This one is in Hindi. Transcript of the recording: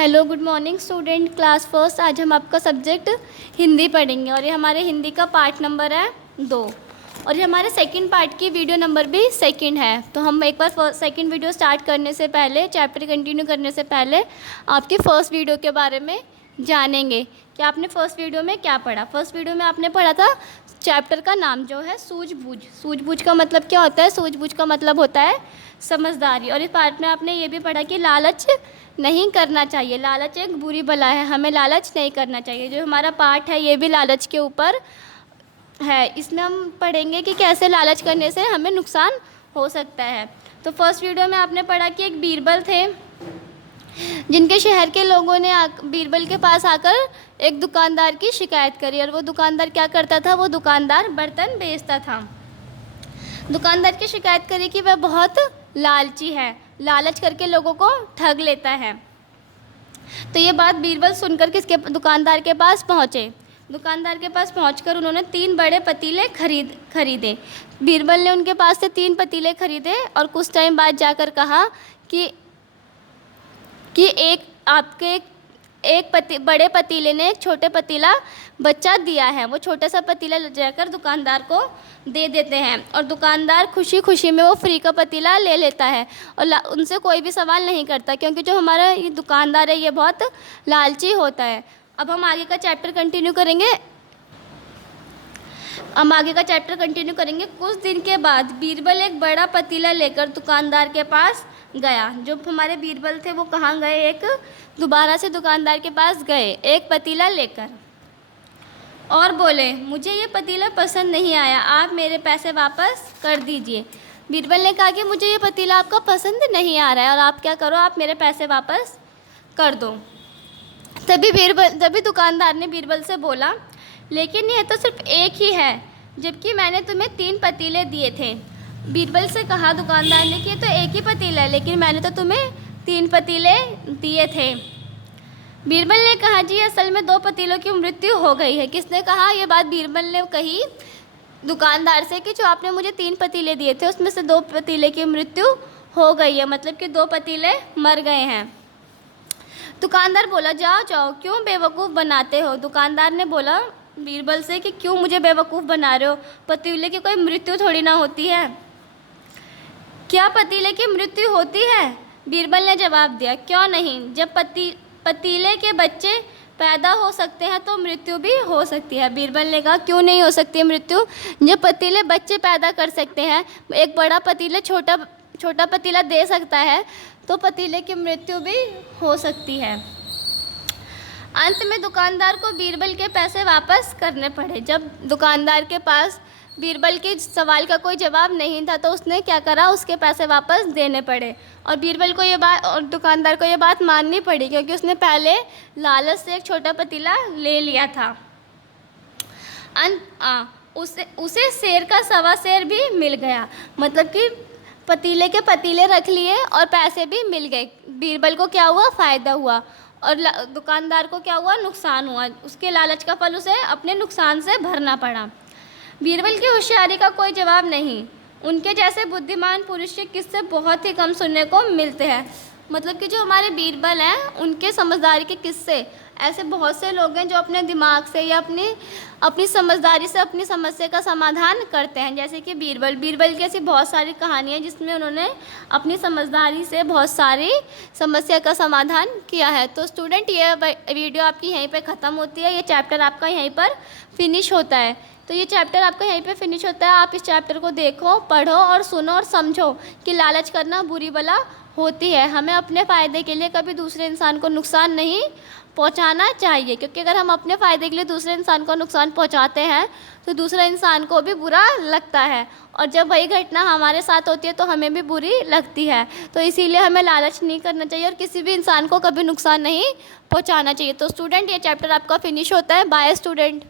Hello, good morning student. Class first. आज हम आपका सब्जेक्ट हिंदी पढ़ेंगे और ये हमारे हिंदी का पार्ट नंबर है 2 और ये हमारे सेकंड पार्ट की वीडियो नंबर भी सेकंड है। तो हम एक बार सेकंड वीडियो स्टार्ट करने से पहले, चैप्टर कंटिन्यू करने से पहले आपकी फ़र्स्ट वीडियो के बारे में जानेंगे कि आपने फ़र्स्ट वीडियो में क्या पढ़ा। फर्स्ट वीडियो में आपने पढ़ा था चैप्टर का नाम जो है सूझबूझ। सूझबूझ का मतलब क्या होता है? सूझबूझ का मतलब होता है समझदारी। और इस पार्ट में आपने ये भी पढ़ा कि लालच नहीं करना चाहिए। लालच एक बुरी बला है, हमें लालच नहीं करना चाहिए। जो हमारा पार्ट है ये भी लालच के ऊपर है। इसमें हम पढ़ेंगे कि कैसे लालच करने से हमें नुकसान हो सकता है। तो फर्स्ट वीडियो में आपने पढ़ा कि एक बीरबल थे जिनके शहर के लोगों ने बीरबल के पास आकर एक दुकानदार की शिकायत करी। और वो दुकानदार क्या करता था? वो दुकानदार बर्तन बेचता था। दुकानदार की शिकायत करी कि वह बहुत लालची है, लालच करके लोगों को ठग लेता है। तो ये बात बीरबल सुनकर किसके दुकानदार के पास पहुँचे। दुकानदार के पास पहुंचकर उन्होंने 3 बड़े पतीले खरीदे। बीरबल ने उनके पास से 3 पतीले खरीदे और कुछ टाइम बाद जाकर कहा कि बड़े पतीले ने एक छोटे पतीला बच्चा दिया है। वो छोटा सा पतीला ले जाकर दुकानदार को दे देते हैं और दुकानदार खुशी खुशी में वो फ्री का पतीला ले लेता है और उनसे कोई भी सवाल नहीं करता, क्योंकि जो हमारा ये दुकानदार है ये बहुत लालची होता है। अब हम आगे का चैप्टर कंटिन्यू करेंगे। कुछ दिन के बाद बीरबल एक बड़ा पतीला लेकर दुकानदार के पास गया। जो हमारे बीरबल थे वो कहाँ गए? दोबारा से दुकानदार के पास गए एक पतीला लेकर और बोले, मुझे ये पतीला पसंद नहीं आया, आप मेरे पैसे वापस कर दीजिए। बीरबल ने कहा कि मुझे ये पतीला आपका पसंद नहीं आ रहा है और आप क्या करो, आप मेरे पैसे वापस कर दो। तभी दुकानदार ने बीरबल से बोला, लेकिन यह तो सिर्फ एक ही है, जबकि मैंने तुम्हें 3 पतीले दिए थे। बीरबल से कहा दुकानदार ने कि ये तो एक ही पतीला है, लेकिन मैंने तो तुम्हें 3 पतीले दिए थे। बीरबल ने कहा, जी असल में 2 पतीलों की मृत्यु हो गई है। किसने कहा ये बात? बीरबल ने कही दुकानदार से कि जो आपने मुझे 3 पतीले दिए थे उसमें से 2 पतीले की मृत्यु हो गई है, मतलब कि 2 पतीले मर गए हैं। दुकानदार बोला, जाओ जाओ, क्यों बेवकूफ़ बनाते हो? दुकानदार ने बोला बीरबल से कि क्यों मुझे बेवकूफ़ बना रहे हो, पतीले की कोई मृत्यु थोड़ी ना होती है। क्या पतीले की मृत्यु होती है? बीरबल ने जवाब दिया, क्यों नहीं, जब पतीले के बच्चे पैदा हो सकते हैं तो मृत्यु भी हो सकती है। बीरबल ने कहा, क्यों नहीं हो सकती मृत्यु? जब पतीले बच्चे पैदा कर सकते हैं, एक बड़ा पतीला छोटा पतीला दे सकता है, तो पतीले की मृत्यु भी हो सकती है। अंत में दुकानदार को बीरबल के पैसे वापस करने पड़े। जब दुकानदार के पास बीरबल के सवाल का कोई जवाब नहीं था तो उसने क्या करा, उसके पैसे वापस देने पड़े। और बीरबल को दुकानदार को ये बात माननी पड़ी, क्योंकि उसने पहले लालच से एक छोटा पतीला ले लिया था। उसे शेर का सवा शेर भी मिल गया, मतलब कि पतीले के पतीले रख लिए और पैसे भी मिल गए। बीरबल को क्या हुआ? फ़ायदा हुआ और दुकानदार को क्या हुआ? नुकसान हुआ। उसके लालच का फल उसे अपने नुकसान से भरना पड़ा। बीरबल की होशियारी का कोई जवाब नहीं। उनके जैसे बुद्धिमान पुरुष के किस्से बहुत ही कम सुनने को मिलते हैं। मतलब कि जो हमारे बीरबल हैं उनके समझदारी के किस्से, ऐसे बहुत से लोग हैं जो अपने दिमाग से या अपनी समझदारी से अपनी समस्या का समाधान करते हैं। जैसे कि बीरबल की ऐसी बहुत सारी कहानियाँ हैं जिसमें उन्होंने अपनी समझदारी से बहुत सारी समस्या का समाधान किया है। तो स्टूडेंट, ये वीडियो आपकी यहीं पे ख़त्म होती है, ये चैप्टर आपका यहीं पर फिनिश होता है। तो ये चैप्टर आपका यहीं पे फिनिश होता है। आप इस चैप्टर को देखो, पढ़ो और सुनो और समझो कि लालच करना बुरी बला होती है। हमें अपने फ़ायदे के लिए कभी दूसरे इंसान को नुकसान नहीं पहुंचाना चाहिए, क्योंकि अगर हम अपने फ़ायदे के लिए दूसरे इंसान को नुकसान पहुंचाते हैं तो दूसरे इंसान को भी बुरा लगता है, और जब वही घटना हमारे साथ होती है तो हमें भी बुरी लगती है। तो इसीलिए हमें लालच नहीं करना चाहिए और किसी भी इंसान को कभी नुकसान नहीं पहुँचाना चाहिए। तो स्टूडेंट, ये चैप्टर आपका फिनिश होता है। Bye student.